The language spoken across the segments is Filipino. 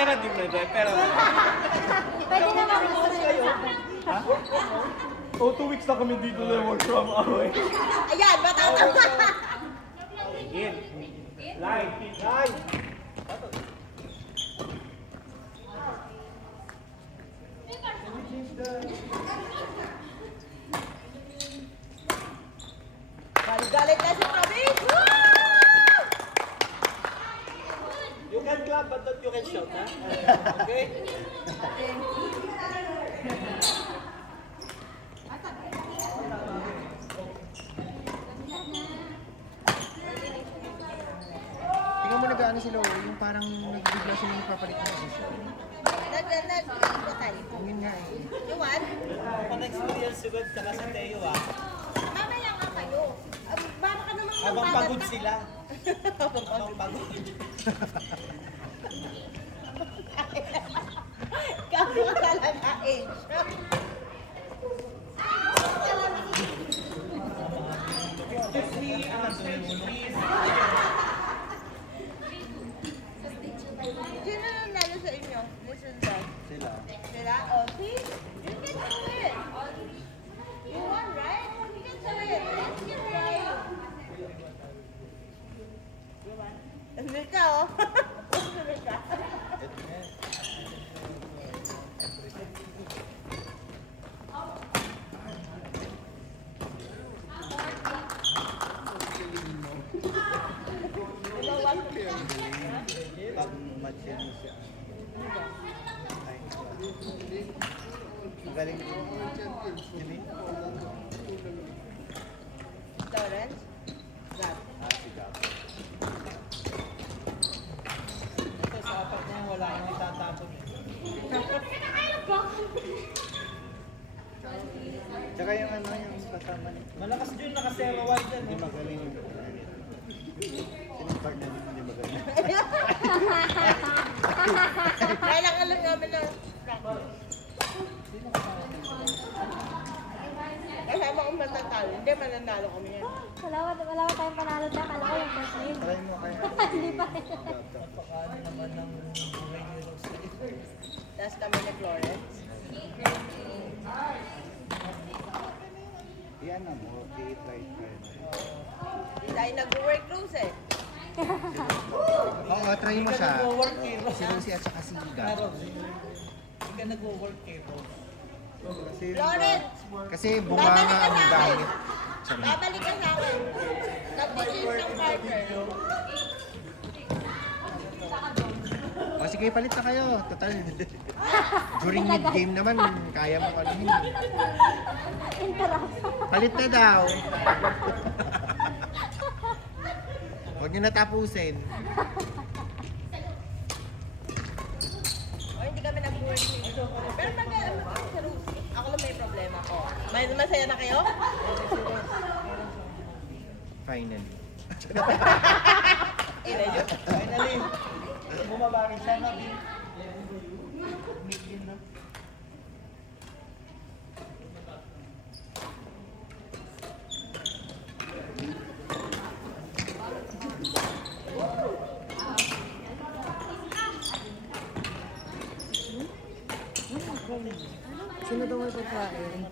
pera din na dyan, pera. Pwede naman gusto nyo sa akin. Ha? Oh, 2 weeks na kami dito na work from away. Ayan, matatama. In. Live. Live. Galit na si Travis. You can clap, but not you can shout, ha? Okay? Tingnan mo nag-ano sila, yung parang nagbigla sila nagpapalit ng position. Nag-ikot tayo. Yun nga eh. You want? Pan-experience sugod tsaka sa Teo, ha? Mamaya nga kayo. Baka ka naman Habang magbagat pagod ka. sila. Habang pagod. Kami ka talaga eh. Excuse me, please. Sino nanalo sa inyo? Listen down. Sila. Sila? Oh, see? You can do it. You won, right? You can do it. Let's get right. You won? Hindi ka, oh. Hindi ka. Magaling din. Lawrence? Gab. Ito, sa apat na yan, wala nang itatapon. Tsaka yung ano, yung kasama nito. Malakas dyan, naka-zero wide yan. Hindi magaling yung sinong partner nito, hindi magaling. Kailangan lang namin ng kasama kong matatalo. Hindi, mananalo kami yan. Wala pa tayong panalo dyan. Kala ko yung first name. Try mo kaya. Hindi pa. Napakaano naman ng buhay ni Rose. Tapos kami na Florence. Yan na mo, try. Hindi tayo nag-work cruise eh. Oo, try mo siya. Nag-work kay Rose. Si Lucy at saka si Gab. Hindi ka nag-work kay Rose. Kasi Florence! Kasi bunganga ang gamit. Sorry. Babalik ka sa akin. Nag-delete ng partner. O sige, palit na kayo. Total. During mid-game naman, kaya mo ano yun. Interrupt. Palit na daw. Huwag niyo natapusin. O hindi kami nag-work dito. Pero pag sa Rose, ako lang may problema ko. May masaya na kayo? Finally. Ina yun. Finally, bumaba rin siya na. Mid-game na. Sino daw may pagkain?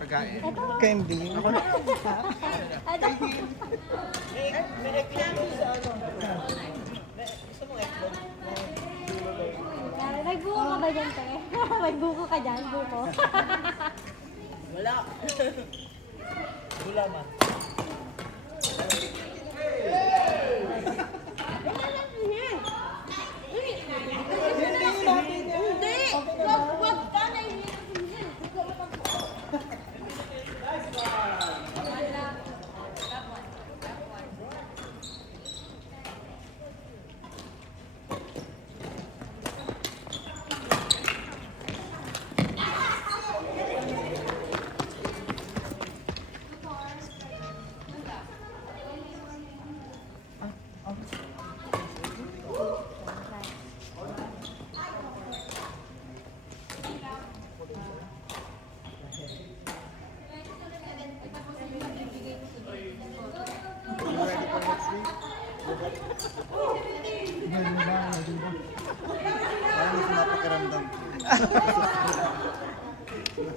Pagkain. candy. Ito. May eggplant sa ano. Gusto mo eggplant? May buko ka ba dyan, te? May buko ka dyan, buko. Wala. Gulaman. Hindi! Wag ka na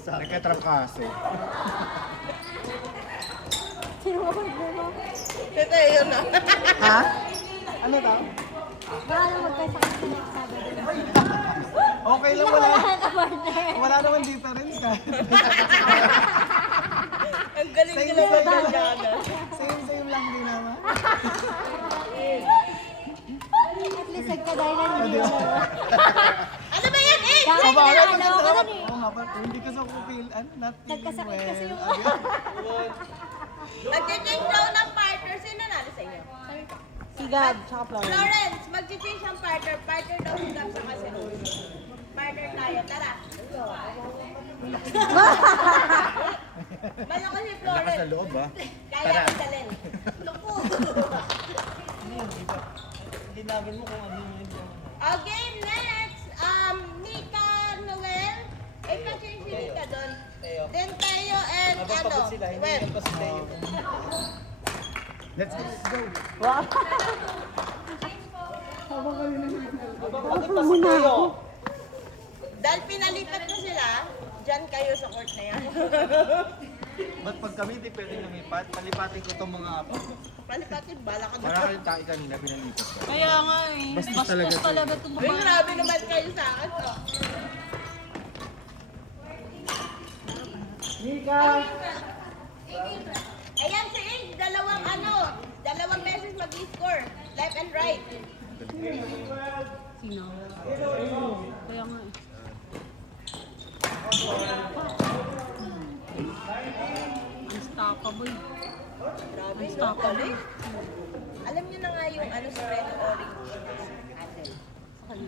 Nagkatrangkaso. Sino mo partner mo? Ito yun na. Ha? Ano daw? Baka na magkasakit sa next Saturday. Okay lang, Wala wala. ka partner. Wala naman difference ka. Ang galing Same nila sa lang. Gagana. Same lang din naman. At least nagkadainan hindi mo. Ano ba yan eh? Kaya Sabagay, na ano ka nagkasakit. dun eh. Oo nga, but hindi kasi ako feel, not feeling Nagkasakit kasi yung... Nag-change daw ng partner. Sino nanalo sa inyo? Si Gab, tsaka Florence. Florence, mag-change ang partner. Partner daw si Gab sa kasi. Partner tayo. Tara. Bala ko si Lakas Florence. na loob ah. Kaya ko dalhin. Lupo. Hindi namin mo kung ano yung Okay, next. Nika Noel. Pa-change si Nika doon. Teo. Then tayo and ano. Mapapagod sila, hindi Web. na pa si Teo. Let's go. Mapapagod pa si Teo. Dahil pinalipat na sila, dyan kayo sa court na yan. Ba't pag kami hindi pwede lumipat, palipatin ko itong mga apo. Palipatin, bala ka Wala doon. kayong tayo kanina, pinalipas ko. Kaya nga eh. Bastos Bastos talaga to. talaga itong Uy, babae. grabe naman kayo sa akin. Oh. Ayan si Ing, dalawang beses mag-score. Left and right. Sino? Kaya nga eh. Unstoppable. Grabe, no? Galing. Alam niyo na nga yung ano, spread orange. Atin. Si Ari.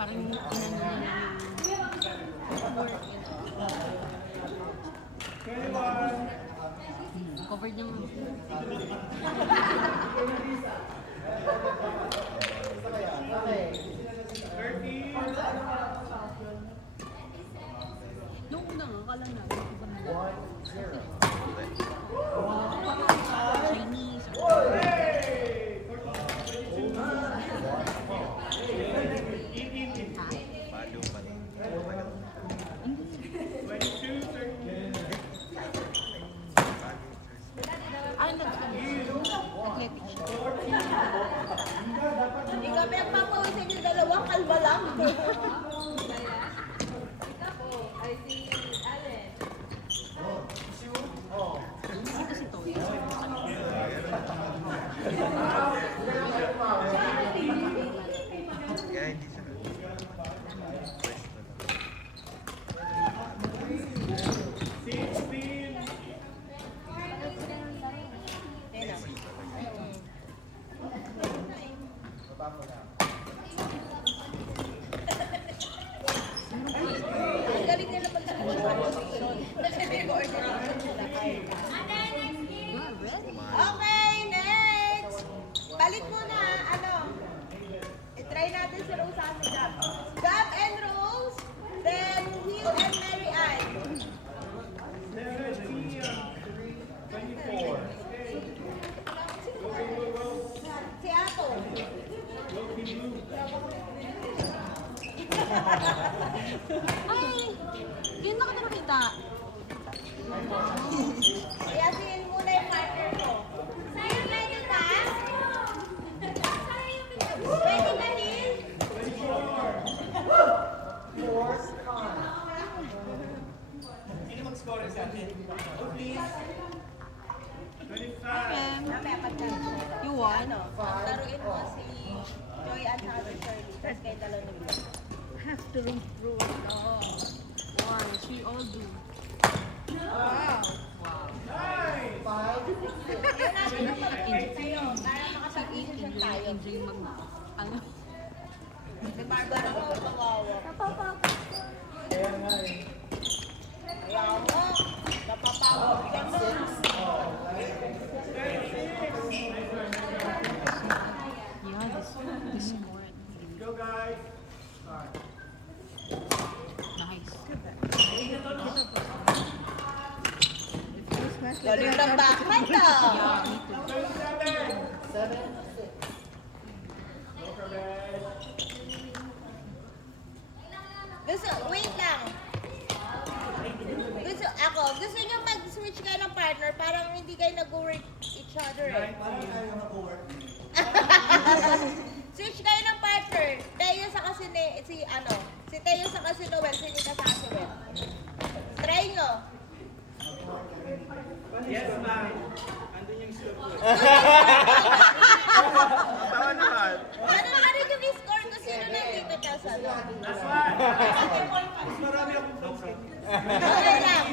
Parang inano niya lang yung covered niya nga. Nung una nga, akala na, iba na lang. Chinese. Ay, athletic siya. Ikaw, pinagpapawisan yung dalawa, kalma lang. Ito si Toy. Kaya hindi siya. Ang galing nila mag-position. Kasi may coordination sila. Okay, next! Balik muna, ano? I-try natin si Rose and Gab. Gab and Rose, then Will and Mary Ann. Si Apo. Ay! Yun na kita nakita. Yasin muna yung partner ko. Sa'yo, pwede ka? Pwede ka din? Sino mag-score sa atin? Oh, please. Mamaya pagka. You won? Ano? Laruin mo si Joy at saka si Shirley. Tapos kayo dalawa na bilang. Have to improve. Oh. Why? We all do. Wow! Yun natin ang mag-enjoy sa'yo. Para makasag-enjoy tayo. Enjoy mag... Ano? Si Barbara mo, kawawa. Kaya nga eh. Ayaw mo. Napapawag ka mo. Galing ng backhand ah. Wait lang. Gusto nyo mag-switch kayo ng partner, parang hindi kayo nag-work each other eh. Switch kayo ng partner. Teo sa kasi si Teo sa kasi Noel, si Nika sa kasi Noel. Try nyo. Yes, ma'am. Andun yung score ko. Tawa naman. Ano yung score ko? Sino nandito ka sa Mas marami akong vlogs eh. Okay lang.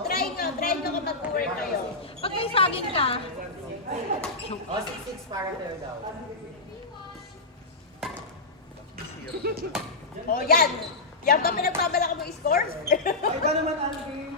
Try nyo kung mag-work kayo. Pag may saging ka, Oh, yan. Yan pa pinagbabalak mo i-score? Ikaw naman, Alvin.